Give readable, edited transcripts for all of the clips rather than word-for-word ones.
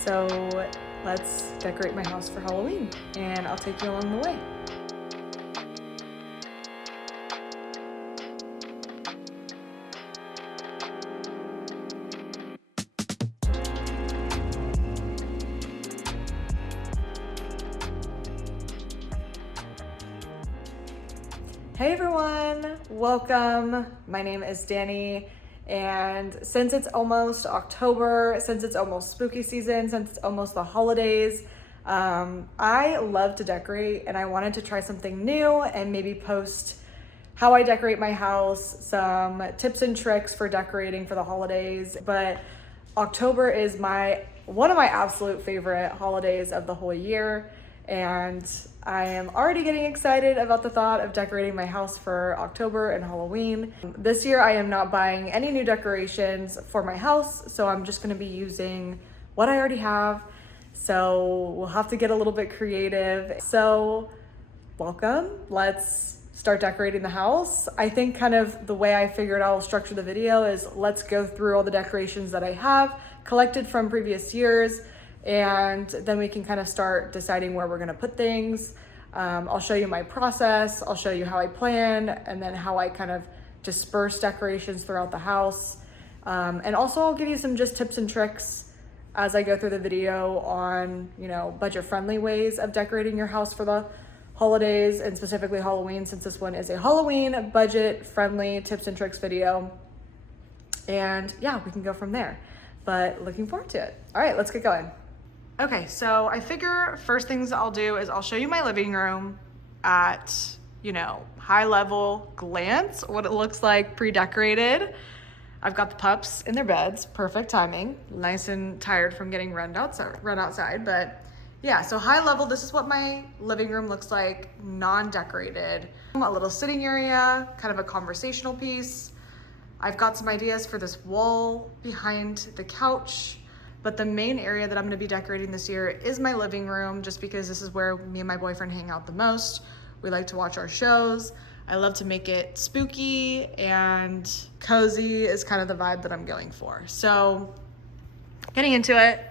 So let's decorate my house for Halloween, and I'll take you along the way. Hey everyone, welcome. My name is Danny, and since it's almost October, since it's almost spooky season, since it's almost the holidays, I love to decorate, and I wanted to try something new and maybe post how I decorate my house, some tips and tricks for decorating for the holidays. But October is one of my absolute favorite holidays of the whole year, and I am already getting excited about the thought of decorating my house for October and Halloween. This year I am not buying any new decorations for my house, so I'm just gonna be using what I already have. So we'll have to get a little bit creative. So welcome, let's start decorating the house. I think kind of the way I figured I'll structure the video is let's go through all the decorations that I have collected from previous years, and then we can kind of start deciding where we're gonna put things. I'll show you my process, I'll show you how I plan, and then how I kind of disperse decorations throughout the house. And also I'll give you some just tips and tricks as I go through the video on, budget-friendly ways of decorating your house for the holidays, and specifically Halloween, since this one is a Halloween budget-friendly tips and tricks video. And yeah, we can go from there, but looking forward to it. All right, let's get going. Okay, so I figure first things I'll do is I'll show you my living room at, high level glance, what it looks like pre-decorated. I've got the pups in their beds, perfect timing, nice and tired from getting run outside, but yeah, so high level, this is what my living room looks like, non-decorated. A little sitting area, kind of a conversational piece. I've got some ideas for this wall behind the couch, but the main area that I'm gonna be decorating this year is my living room, just because this is where me and my boyfriend hang out the most. We like to watch our shows. I love to make it spooky and cozy is kind of the vibe that I'm going for. So getting into it,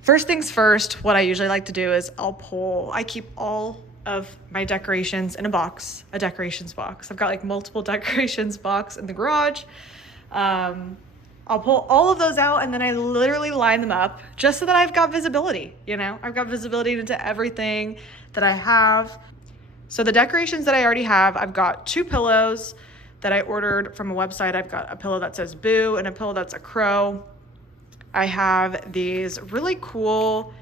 first things first, what I usually like to do is I keep all of my decorations in a decorations box. I've got like multiple decorations box in the garage. I'll pull all of those out, and then I literally line them up just so that I've got visibility, I've got visibility into everything that I have. So the decorations that I already have, I've got 2 pillows that I ordered from a website. I've got a pillow that says Boo and a pillow that's a crow. I have these really cool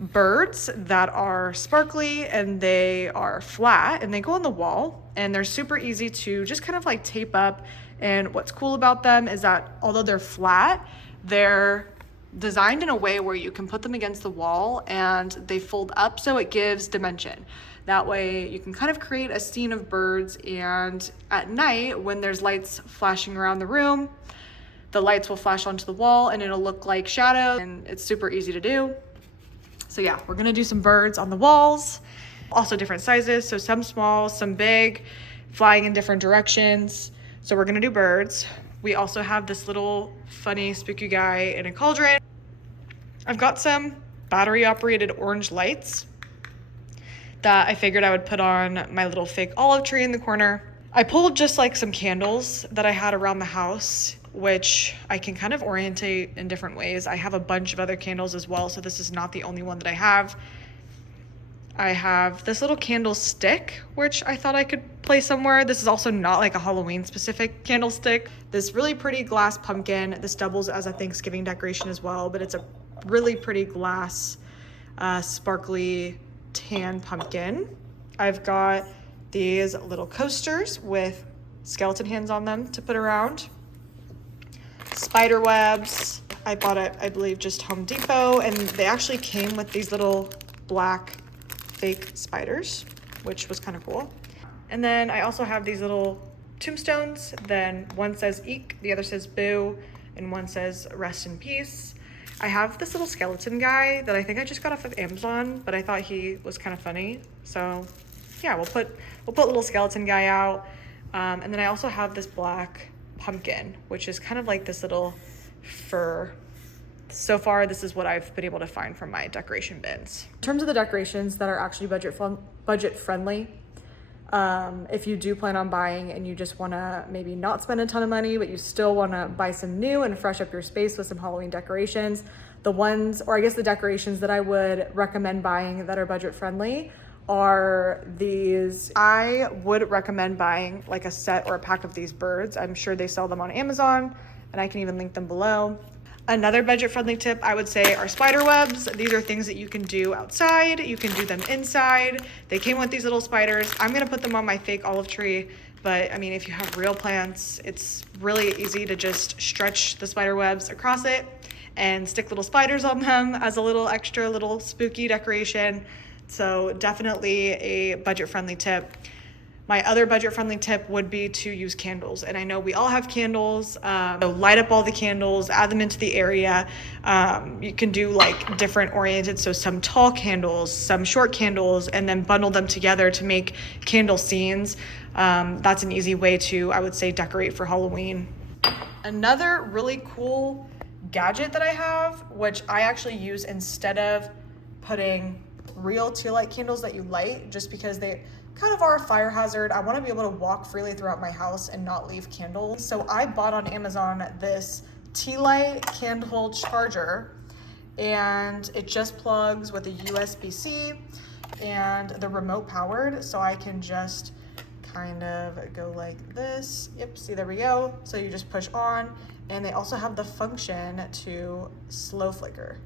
birds that are sparkly, and they are flat, and they go on the wall, and they're super easy to just kind of like tape up. And what's cool about them is that although they're flat, they're designed in a way where you can put them against the wall and they fold up, so it gives dimension. That way you can kind of create a scene of birds, and at night when there's lights flashing around the room, the lights will flash onto the wall and it'll look like shadow, and it's super easy to do. So yeah, we're gonna do some birds on the walls, also different sizes, so some small, some big, flying in different directions. So we're gonna do birds. We also have this little funny spooky guy in a cauldron. I've got some battery operated orange lights that I figured I would put on my little fake olive tree in the corner. I pulled just like some candles that I had around the house, which I can kind of orientate in different ways. I have a bunch of other candles as well, so this is not the only one that I have. I have this little candlestick, which I thought I could place somewhere. This is also not like a Halloween specific candlestick. This really pretty glass pumpkin. This doubles as a Thanksgiving decoration as well, but it's a really pretty glass, sparkly tan pumpkin. I've got these little coasters with skeleton hands on them to put around. Spider webs. I bought it, I believe, just Home Depot, and they actually came with these little black fake spiders, which was kind of cool. And then I also have these little tombstones. Then one says Eek, the other says Boo, and one says Rest in Peace. I have this little skeleton guy that I think I just got off of Amazon, but I thought he was kind of funny. So yeah, we'll put little skeleton guy out. And then I also have this black pumpkin, which is kind of like this little fur So far, this is what I've been able to find from my decoration bins. In terms of the decorations that are actually budget friendly, if you do plan on buying and you just want to maybe not spend a ton of money, but you still want to buy some new and fresh up your space with some Halloween decorations, the decorations that I would recommend buying that are budget friendly are these. I would recommend buying like a set or a pack of these birds. I'm sure they sell them on Amazon, and I can even link them below. Another budget-friendly tip I would say are spider webs. These are things that you can do outside. You can do them inside. They came with these little spiders. I'm gonna put them on my fake olive tree, but I mean, if you have real plants, it's really easy to just stretch the spider webs across it and stick little spiders on them as a little extra little spooky decoration. So definitely a budget-friendly tip. My other budget-friendly tip would be to use candles. And I know we all have candles, so light up all the candles, add them into the area. You can do like different oriented, so some tall candles, some short candles, and then bundle them together to make candle scenes. That's an easy way to, I would say, decorate for Halloween. Another really cool gadget that I have, which I actually use instead of putting real tea light candles that you light, just because they kind of are a fire hazard. I want to be able to walk freely throughout my house and not leave candles. So I bought on Amazon this tea light candle charger, and it just plugs with a USB-C and the remote powered, so I can just kind of go like this. Yep, see, there we go. So you just push on, and they also have the function to slow flicker.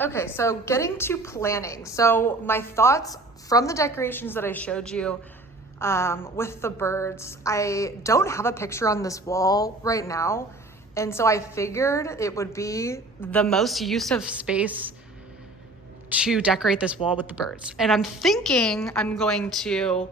Okay, so getting to planning. So my thoughts from the decorations that I showed you with the birds, I don't have a picture on this wall right now. And so I figured it would be the most use of space to decorate this wall with the birds. And I'm thinking I'm going to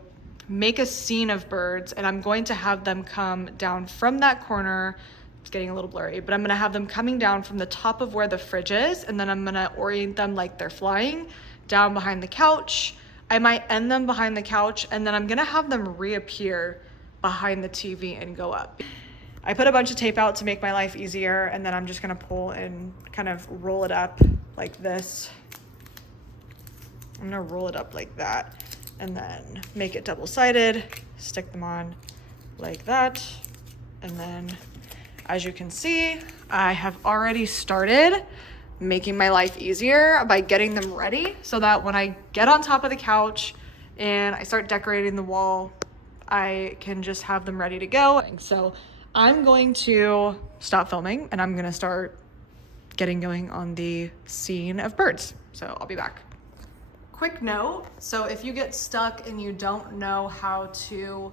make a scene of birds, and I'm going to have them come down from that corner. It's getting a little blurry, but I'm gonna have them coming down from the top of where the fridge is, and then I'm gonna orient them like they're flying down behind the couch. I might end them behind the couch, and then I'm gonna have them reappear behind the TV and go up. I put a bunch of tape out to make my life easier, and then I'm just gonna pull and kind of roll it up like this. I'm gonna roll it up like that, and then make it double-sided, stick them on like that, and then as you can see, I have already started making my life easier by getting them ready so that when I get on top of the couch and I start decorating the wall, I can just have them ready to go. So I'm going to stop filming and I'm gonna start getting going on the scene of birds. So I'll be back. Quick note, so if you get stuck and you don't know how to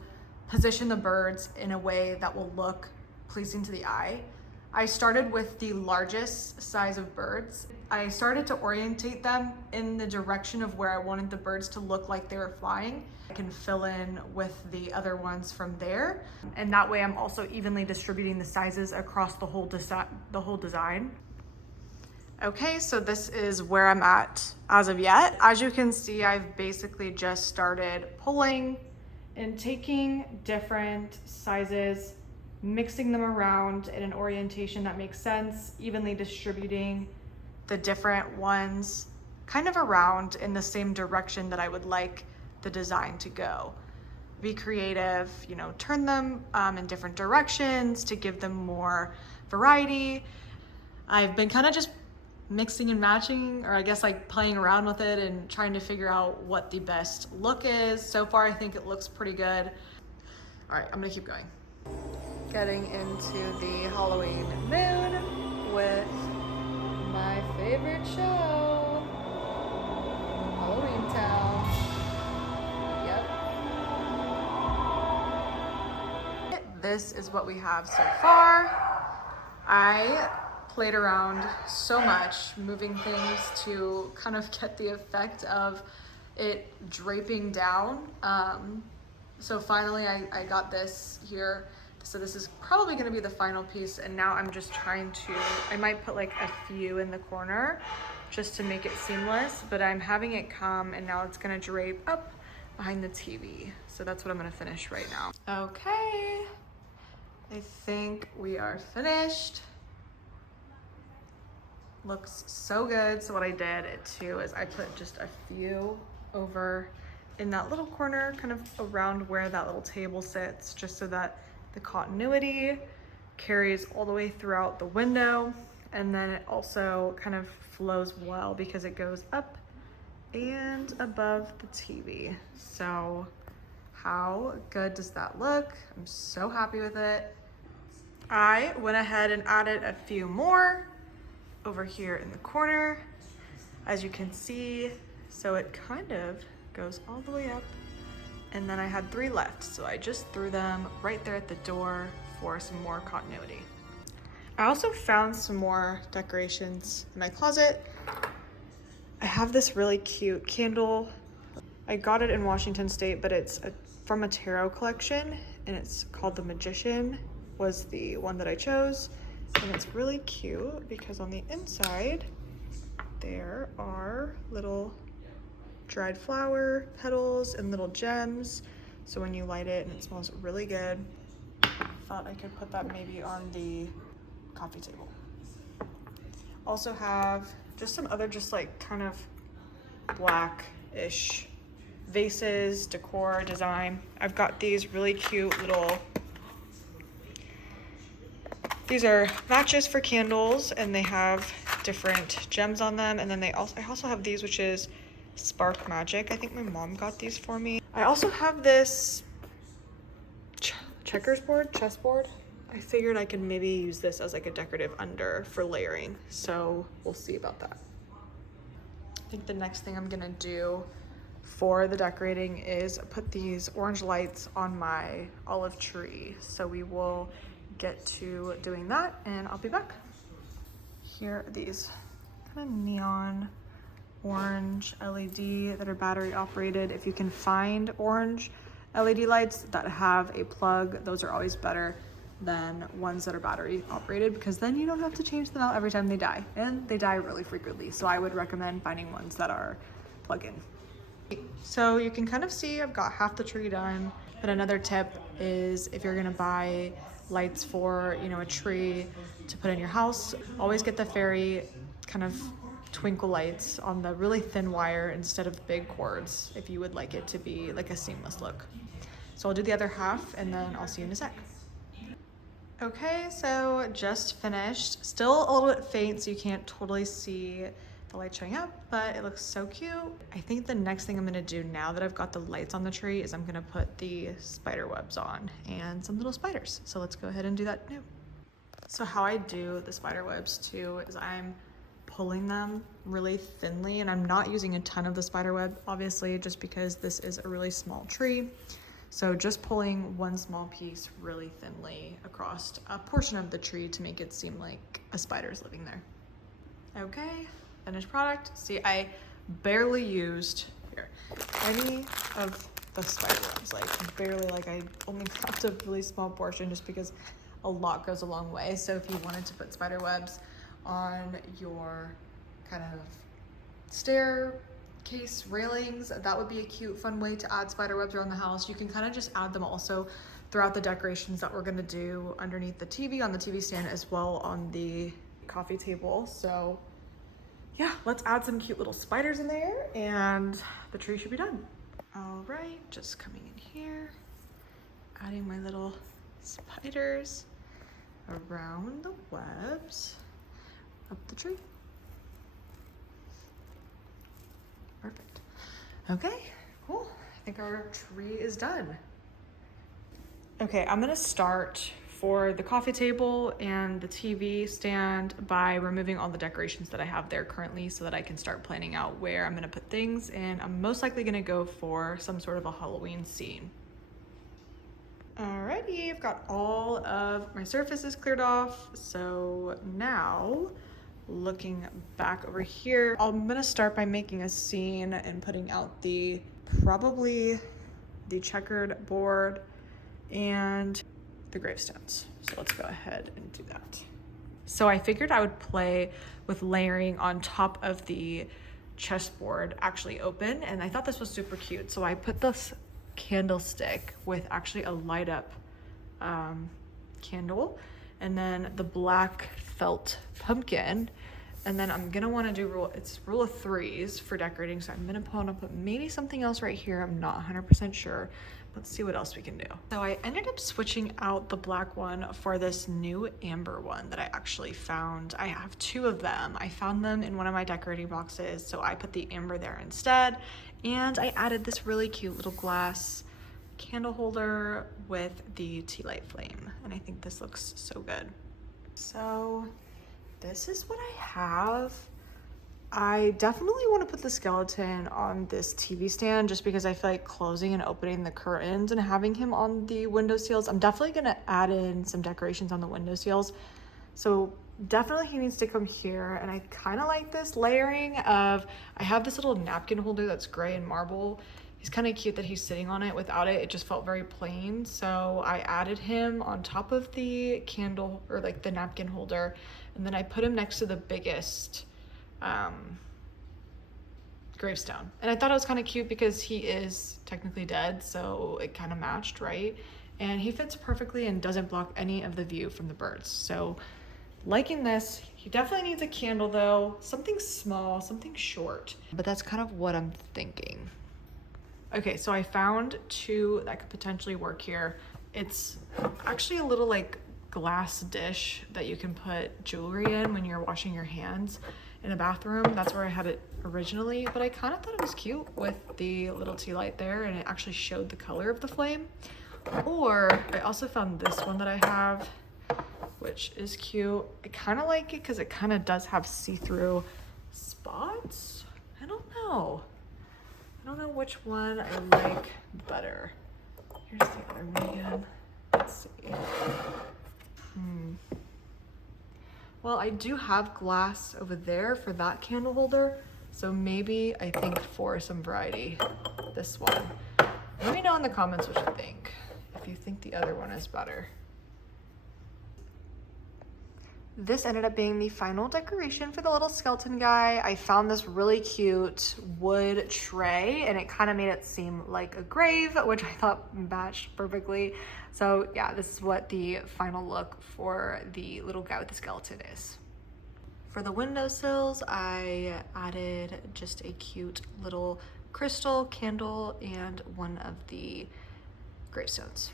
position the birds in a way that will look pleasing to the eye, I started with the largest size of birds. I started to orientate them in the direction of where I wanted the birds to look like they were flying. I can fill in with the other ones from there. And that way I'm also evenly distributing the sizes across the whole design. Okay, so this is where I'm at as of yet. As you can see, I've basically just started pulling and taking different sizes, mixing them around in an orientation that makes sense, evenly distributing the different ones kind of around in the same direction that I would like the design to go. Be creative, you know, turn them in different directions to give them more variety. I've been kind of just mixing and matching, or I guess like playing around with it and trying to figure out what the best look is. So far, I think it looks pretty good. All right, I'm gonna keep going. Getting into the Halloween mood with my favorite show, Halloween Town. Yep. This is what we have so far. I played around so much, moving things to kind of get the effect of it draping down. So finally I got this here. So this is probably gonna be the final piece, and now I'm just trying to, I might put like a few in the corner just to make it seamless, but I'm having it come and now it's gonna drape up behind the TV. So that's what I'm gonna finish right now. Okay, I think we are finished. looks so good. So what I did too is I put just a few over in that little corner, kind of around where that little table sits, just so that the continuity carries all the way throughout the window. And then it also kind of flows well because it goes up and above the TV. So how good does that look? I'm so happy with it. I went ahead and added a few more over here in the corner, as you can see. So it kind of goes all the way up, and then I had 3 left. So I just threw them right there at the door for some more continuity. I also found some more decorations in my closet. I have this really cute candle. I got it in Washington State, but it's from a tarot collection, and it's called The Magician, was the one that I chose. And it's really cute because on the inside, there are little dried flower petals and little gems. So when you light it, and it smells really good, I thought I could put that maybe on the coffee table. Also have just some other just like kind of black-ish vases, decor, design. I've got these really cute little, these are matches for candles, and they have different gems on them. And then I also have these, which is Spark Magic. I think my mom got these for me. I also have this chessboard. I figured I could maybe use this as like a decorative under for layering. So we'll see about that. I think the next thing I'm gonna do for the decorating is put these orange lights on my olive tree. So we will get to doing that, and I'll be back. Here are these kind of neon orange LED that are battery operated. If you can find orange LED lights that have a plug, those are always better than ones that are battery operated, because then you don't have to change them out every time they die, and they die really frequently. So I would recommend finding ones that are plug-in. So you can kind of see I've got half the tree done, but another tip is if you're gonna buy lights for, you know, a tree to put in your house, always get the fairy kind of twinkle lights on the really thin wire instead of big cords, if you would like it to be like a seamless look. So I'll do the other half, and then I'll see you in a sec. Okay, so just finished. Still a little bit faint, so you can't totally see the light showing up, but it looks so cute. I think the next thing I'm gonna do now that I've got the lights on the tree is I'm gonna put the spider webs on and some little spiders. So let's go ahead and do that now. So how I do the spider webs too is I'm pulling them really thinly, and I'm not using a ton of the spider web, obviously, just because this is a really small tree. So just pulling one small piece really thinly across a portion of the tree to make it seem like a spider is living there. Okay, finished product. See, I barely used any of the spider webs, like barely, like I only grabbed a really small portion just because a lot goes a long way. So if you wanted to put spider webs on your kind of staircase railings, that would be a cute, fun way to add spider webs around the house. You can kind of just add them also throughout the decorations that we're gonna do underneath the TV, on the TV stand, as well on the coffee table. So yeah, let's add some cute little spiders in there, and the tree should be done. All right, just coming in here, adding my little spiders around the webs up the tree. Perfect. Okay, cool. I think our tree is done. Okay, I'm gonna start for the coffee table and the TV stand by removing all the decorations that I have there currently, so that I can start planning out where I'm gonna put things, and I'm most likely gonna go for some sort of a Halloween scene. Alrighty, I've got all of my surfaces cleared off. So now, looking back over here, I'm gonna start by making a scene and putting out probably the checkered board and the gravestones. So let's go ahead and do that. So I figured I would play with layering on top of the chessboard actually open, and I thought this was super cute. So I put this candlestick with actually a light up candle, and then the black felt pumpkin, And then I'm gonna wanna do rule of threes for decorating. So I'm gonna wanna put maybe something else right here. I'm not 100% sure. Let's see what else we can do. So I ended up switching out the black one for this new amber one that I actually found. I have 2 of them. I found them in one of my decorating boxes. So I put the amber there instead. And I added this really cute little glass candle holder with the tea light flame. And I think this looks so good. So this is what I have. I definitely want to put the skeleton on this TV stand just because I feel like closing and opening the curtains and having him on the window seals. I'm definitely going to add in some decorations on the window seals. So definitely he needs to come here. And I kind of like this layering of, I have this little napkin holder that's gray and marble. He's kind of cute that he's sitting on it. Without it, it just felt very plain. So I added him on top of the candle or like the napkin holder. And then I put him next to the biggest gravestone. And I thought it was kind of cute because he is technically dead. So it kind of matched, right? And he fits perfectly and doesn't block any of the view from the birds. So liking this. He definitely needs a candle though. Something small, something short. But that's kind of what I'm thinking. Okay, so I found 2 that could potentially work here. It's actually a little like glass dish that you can put jewelry in when you're washing your hands in a bathroom. That's where I had it originally, but I kind of thought it was cute with the little tea light there, and it actually showed the color of the flame. Or I also found this one that I have, which is cute. I kind of like it because it kind of does have see-through spots. I don't know which one I like better. Here's the other one again. Let's see. Well, I do have glass over there for that candle holder. So maybe I think for some variety, this one. Let me know in the comments what you think, if you think the other one is better. This ended up being the final decoration for the little skeleton guy. I found this really cute wood tray and it kind of made it seem like a grave, which I thought matched perfectly. So yeah, this is what the final look for the little guy with the skeleton is. For the windowsills, I added just a cute little crystal candle and one of the gravestones.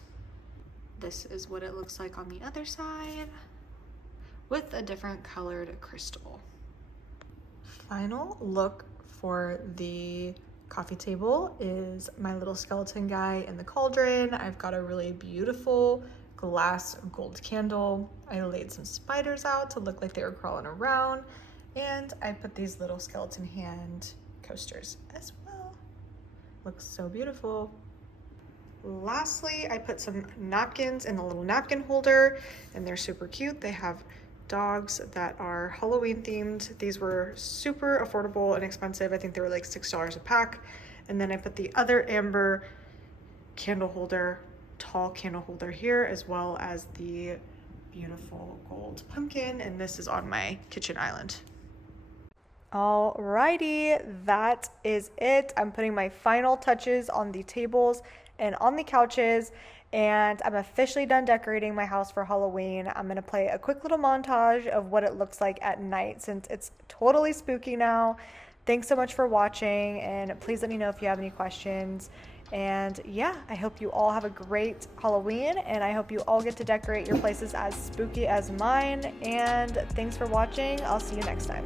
This is what it looks like on the other side, with a different colored crystal. Final look for the coffee table is my little skeleton guy in the cauldron. I've got a really beautiful glass gold candle. I laid some spiders out to look like they were crawling around, and I put these little skeleton hand coasters as well. Looks so beautiful. Lastly, I put some napkins in the little napkin holder, and they're super cute. They have dogs that are Halloween themed. These were super affordable and expensive. I think they were like $6 a pack. And then I put the other amber candle holder, tall candle holder here, as well as the beautiful gold pumpkin. And this is on my kitchen island. Alrighty, that is it. I'm putting my final touches on the tables and on the couches, and I'm officially done decorating my house for Halloween. I'm gonna play a quick little montage of what it looks like at night since it's totally spooky now. Thanks so much for watching, and please let me know if you have any questions. And yeah, I hope you all have a great Halloween, and I hope you all get to decorate your places as spooky as mine. And thanks for watching. I'll see you next time.